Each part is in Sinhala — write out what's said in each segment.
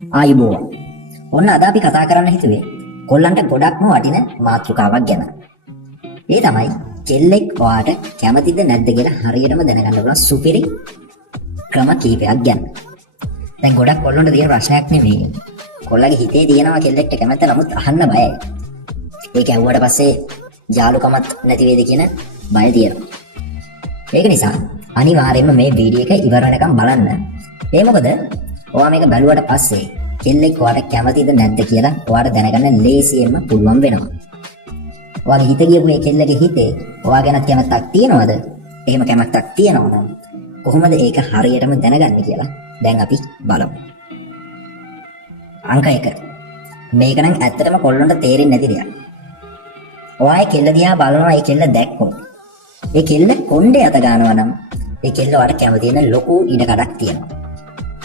ආයුබෝවන්. ඔන්න අද අපි කතා කරන්න හිතුවේ කොල්ලන්ට ගොඩක්ම වටින මාතෘකාවක් ගැන. ඒ තමයි කෙල්ලෙක් ඔයාට කැමතිද නැද්ද කියලා හරියටම දැනගන්න පුළුවන් සුපිරි ක්‍රම කීපයක් ගැන. දැන් ගොඩක් කොල්ලන්ට තියෙන ප්‍රශ්නයක් නෙමෙයි. කොල්ලගේ හිතේ තියෙනවා කෙල්ලෙක්ට කැමැත්ත, නමුත් අහන්න බයයි. ඒක ඇහුවට පස්සේ යාළුකමත් නැති වේද කියන බය තියෙනවා. ඒක නිසා අනිවාර්යයෙන්ම මේ වීඩියෝ එක ඉවර වෙනකම් බලන්න. ඒ මොකද ඔයා මේක බැලුවට පස්සේ කෙල්ලෙක් ඔයාට කැමතිද නැද්ද කියලා ඔයාට දැනගන්න ලේසියෙන්ම පුළුවන් වෙනවා. ඔයාගේ හිත ගියපු මේ කෙල්ලගේ හිතේ ඔයා ගැන කැමැත්තක් තියනවද? එහෙම කැමැත්තක් තියනවා නම් කොහොමද ඒක හරියටම දැනගන්නේ කියලා දැන් අපි බලමු. අංක 1. මේක නම් ඇත්තටම කොල්ලන්ට තේරෙන්නේ නැති දෙයක්. ඔයා කෙල්ල දිහා බලනවා, ඒ කෙල්ල දැක්කොත් ඒ කෙල්ල කොණ්ඩේ අත ගන්නවා නම් ඒ කෙල්ල ඔයාට කැමති වෙන ලොකු ඉඩකඩක් තියෙනවා.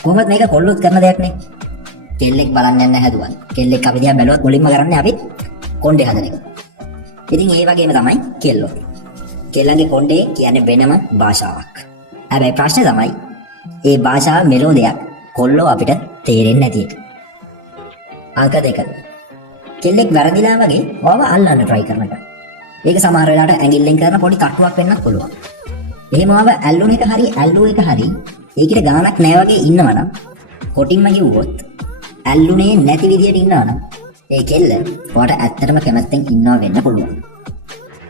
කොහොමද මේක කොල්ලොත් කරන දෙයක් නේ? කෙල්ලෙක් බලන්න යන්න හැදුවා. කෙල්ලෙක් අපි දිහා බැලුවොත් මුලින්ම කරන්නේ අපි කොණ්ඩේ හදන එක. ඉතින් ඒ වගේම තමයි කෙල්ලෝ. කෙල්ලන්ගේ කොණ්ඩේ කියන්නේ වෙනම භාෂාවක්. හැබැයි ප්‍රශ්නේ තමයි ඒ භාෂාව මෙලෝ දෙයක් කොල්ලෝ අපිට තේරෙන්නේ නැති එක. අංක 2. කෙල්ලෙක් වැරදිලා වගේ ඔයාව අල්ලන්න try කරන එක. ඒක සමහර වෙලාවට ඇඟිල්ලෙන් කරන පොඩි තට්ටුවක් වෙන්නත් පුළුවන්. එහෙම ආව ඇල්ලුන එක හරි ඇල්ලුව එක හරි ඒකිට ගානක් නැහැ වගේ ඉන්නවනම් කොටින්ම කිව්වොත් ඇල්ලුනේ නැති විදියට ඉන්නවනම් ඒ කෙල්ල ඔයාට ඇත්තටම කැමැත්තෙන් ඉන්නවා වෙන්න පුළුවන්.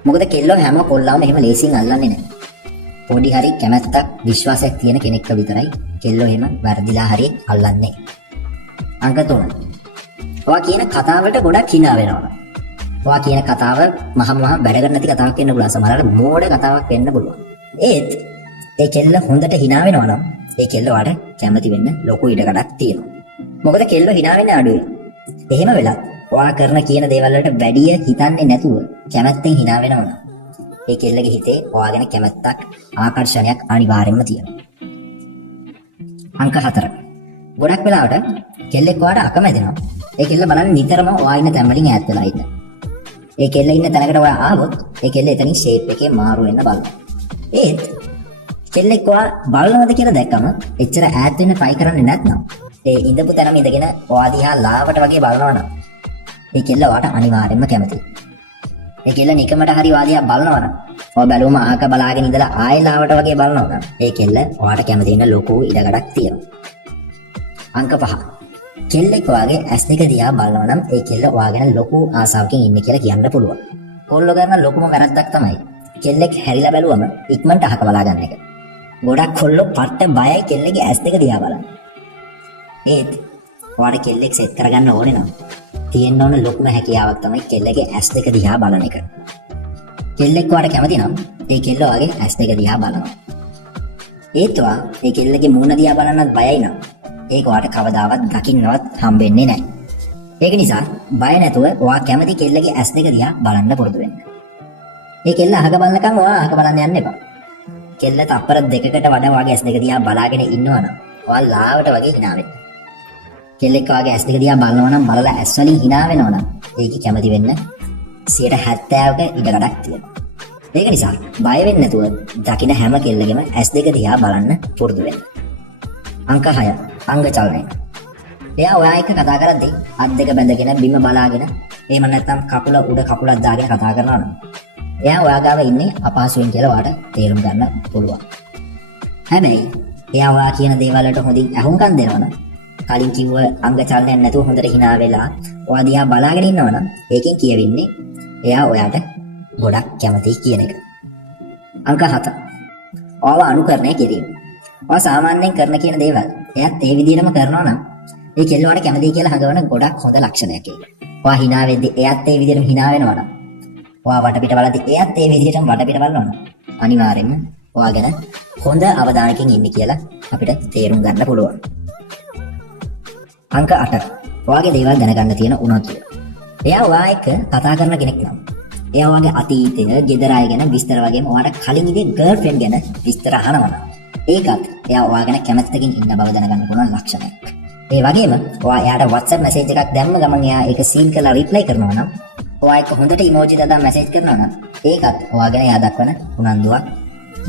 මොකද කෙල්ලෝ හැම කොල්ලාම එහෙම ලේසියෙන් අල්ලන්නේ නැහැ. පොඩි හරි කැමැත්තක් විශ්වාසයක් තියෙන කෙනෙක්ව විතරයි කෙල්ලෝ එහෙම වැරදිලා හරි අල්ලන්නේ. අංක 3. ඔයා කියන කතාවට ගොඩක් hina වෙනවා. ඔයා කියන කතාව මහා වැඩ ගන්න නැති කතාවක් වෙන්න පුළුවන්. සමහරවිට මෝඩ කතාවක් වෙන්න පුළුවන්. ඒත් ඒ කෙල්ල හොඳට hina වෙනවා නම් ඒ කෙල්ල ඔයාට කැමති වෙන්න ලොකු ඉඩකඩක් තියෙනවා. මොකද කෙල්ල hina වෙන්නේ අඩුයි. එහෙම වෙලත් ඔයා කරන කියන දේවල් වලට වැඩිය හිතන්නේ නැතුව කැමැත්තෙන් hina වෙනවා නම් ඒ කෙල්ලගේ හිතේ ඔයා ගැන කැමැත්තක්, ආකර්ෂණයක් අනිවාර්යෙන්ම තියෙනවා. අංක 4. ගොඩක් වෙලාවට කෙල්ලෙක් ඔයාට අකමැතිනවා. ඒ කෙල්ල බලන්නේ නිතරම ඔයා ඉන්න තැන් වලින් ඈත් වෙලා ඉන්න. ඒ කෙල්ල ඉන්න තැනකට ඔයා ආවොත් ඒ කෙල්ල එතනින් ෂේප් එකේ මාරු වෙන්න බලනවා. ඒත් කෙල්ලෙක් ඔයා බලනවද කියලා දැක්කම එච්චර ඈත් වෙන්න try කරන්නේ නැත්නම් ඒ ඉඳපු තැනම ඉඳගෙන ඔයා දිහා ලාවට වගේ බලනවා නම් ඒ කෙල්ල ඔයාට අනිවාර්යෙන්ම කැමතියි. ඒ කෙල්ල නිකමට හරි ඔයා දිහා බලනවා නම් ඔයා බැලුවම අහක බලාගෙන ඉඳලා ආයෙ ලාවට වගේ බලනවා නම් ඒ කෙල්ල ඔයාට කැමති වෙන ලොකු ඉඩකඩක් තියෙනවා. අංක 5. කෙල්ලෙක් ඔයාගේ ඇස් දෙක දිහා බලනවා නම් ඒ කෙල්ල ඔයා ගැන ලොකු ආසාවකින් ඉන්නේ කියලා කියන්න පුළුවන්. කොල්ලෝ කරන ලොකුම වැරද්දක් තමයි කෙල්ලෙක් හැරිලා බැලුවම ඉක්මනට අහක බලා ගන්න එක. ගොඩක් කොල්ලෝ පට්ට බයයි කෙල්ලගේ ඇස් දෙක දිහා බලන්න. ඒත් ඔයාට කෙල්ලෙක් සෙට් කරගන්න ඕනේ නම් තියෙන්න ඕන ලොකුම හැකියාවක් තමයි කෙල්ලගේ ඇස් දෙක දිහා බලන එක. කෙල්ලෙක් ඔයාට කැමති නම් ඒ කෙල්ල ඔයාගේ ඇස් දෙක දිහා බලනවා. ඒත් ඔයා ඒ කෙල්ලගේ මූණ දිහා බලන්නත් බයයි නම් ඒක ඔයාට කවදාවත් දකින්නවත් හම්බෙන්නේ නැහැ. ඒක නිසා බය නැතුව ඔයා කැමති කෙල්ලගේ ඇස් දෙක දිහා බලන්න පුරුදු වෙන්න. ඒ කෙල්ල අහක බලනකම් ඔයා අහක බලන්න යන්න එපා. කෙල්ල තප්පර දෙකකට වඩා ඔයාගේ ඇස් දෙක දිහා බලාගෙන ඉන්නවනම් ඔයා ලාවට වගේ hina වෙන්න. කෙල්ලෙක් ඔයාගේ ඇස් දෙක දිහා බලනවා නම් බලලා ඇස් වලින් hina වෙනවා නම් ඒක කැමති වෙන්න 70%ක ඉඩකඩක් තියෙනවා. ඒක නිසා බය වෙන්නේ නැතුව දකින්න හැම කෙල්ලගෙම ඇස් දෙක දිහා බලන්න පුරුදු වෙන්න. අංක 6. අංග චලනය. එයා ඔයා එක්ක කතා කරද්දී අත් දෙක බැඳගෙන බිම බලාගෙන එහෙම නැත්නම් කකුල උඩ කකුලක් දාගෙන කතා කරනවා නම් එයා ඔයා ගාව ඉන්නේ අපහසුයෙන් කියලා ඔයාට තේරුම් ගන්න පුළුවන්. හැබැයි එයා ඔයා කියන දේවල් වලට හොඳින් අහුම්කම් දෙනවා නම් කලින් කිව්ව අංග චලනයක් නැතුව හොඳට hina වෙලා ඔයා දිහා බලාගෙන ඉන්නවා නම් ඒකෙන් කියවෙන්නේ එයා ඔයාට ගොඩක් කැමතියි කියන එක. අංක 7. ඔයාව අනුකරණය කිරීම. ඔයා සාමාන්‍යයෙන් කරන කියන දේවල් එයාත් ඒ විදිහටම කරනවා නම් ඒ කෙල්ල ඔයාට කැමතියි කියලා හඟවන ගොඩක් හොඳ ලක්ෂණයක් ඒක. ඔයා hina වෙද්දී එයාත් ඒ විදිහටම hina වෙනවා නම් ඔයා වටපිට බලද්දී එයාත් ඒ විදිහටම වටපිට බලනවා නම් අනිවාර්යෙන්ම ඔයා ගැන හොඳ අවධානයකින් ඉන්නේ කියලා අපිට තේරුම් ගන්න පුළුවන්. අංක 8. ඔයාගේ දේවල් දැනගන්න තියෙන උනන්දුව. එයා ඔයා එක්ක කතා කරන කෙනෙක් නම් එයා ඔයාගේ අතීතය, ගෙදර අය ගැන විස්තර වගේම ඔයාට කලින් ඉඳි ගර්ල්ෆ්‍රෙන්ඩ් ගැන විස්තර අහනවා නම් ඒකත් එයා ඔයා ගැන කැමැත්තකින් ඉන්න බව දැනගන්න පුළුවන් ලක්ෂණයක්. ඒ වගේම ඔයා එයාට WhatsApp මැසේජ් එකක් දැම්ම ගමන් එයා ඒක සීන් කරලා රිප්ලයි කරනවා නම් ඔයා එක්ක හොඳට ඉමෝජි දාලා මැසේජ් කරනවා නම් ඒකත් ඔයා ගැන එයා දක්වන උනන්දුවක්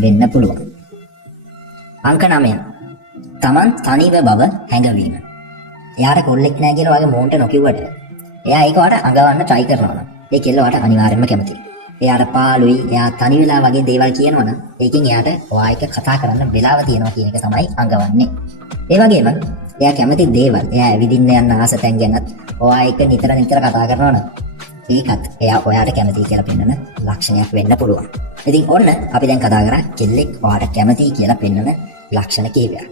වෙන්න පුළුවන්. අංක 9. Taman තනිව බව හැඟවීම. එයාට කොල්ලෙක් නෑ කියලා වගේ මෝන්ට නොකියුවට එයා ඒක වට අඟවන්න try කරනවා නම් ඒ කෙල්ල වට අනිවාර්යෙන්ම කැමතියි. එයාට පාළුයි, එයා තනි වෙලා වගේ දේවල් කියනවා නම් ඒකෙන් එයාට ඔයා එක්ක කතා කරන්න වෙලාව තියෙනවා කියන එක තමයි අඟවන්නේ. ඒ වගේම එයා කැමති දේවල්, එයා ඇවිදින්න යන ආස තැන් ගැනත් ඔයා එක්ක නිතර කතා කරනවා නම් ඒකත් එයා ඔයාට කැමතියි කියලා පෙන්වන ලක්ෂණයක් වෙන්න පුළුවන්. ඉතින් ඔන්න අපි දැන් කතා කරා කෙල්ලෙක් ඔයාට කැමතියි කියලා පෙන්වන ලක්ෂණ කීපයක්.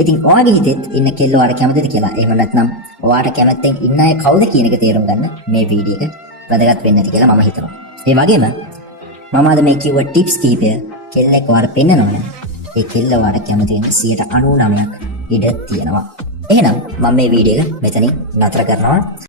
ඉතින් ඔයාගේ හිතෙත් ඉන්න කෙල්ල ඔයාට කැමතිද කියලා, එහෙම නැත්නම් ඔයාට කැමැත්තෙන් ඉන්න අය කවුද කියන එක තේරුම් ගන්න මේ වීඩියෝ එක වැදගත් වෙන්න ඇති කියලා මම හිතනවා. ඒ වගේම මම අද මේ කිව්ව ටිප්ස් කීපය කෙල්ලෙක් ඔයාට පෙන්නනවා නම් ඒ කෙල්ල ඔයාට කැමති වෙන 99%ක් ඉඩ තියෙනවා. එහෙනම් මම මේ වීඩියෝ එක මෙතනින් නතර කරනවා.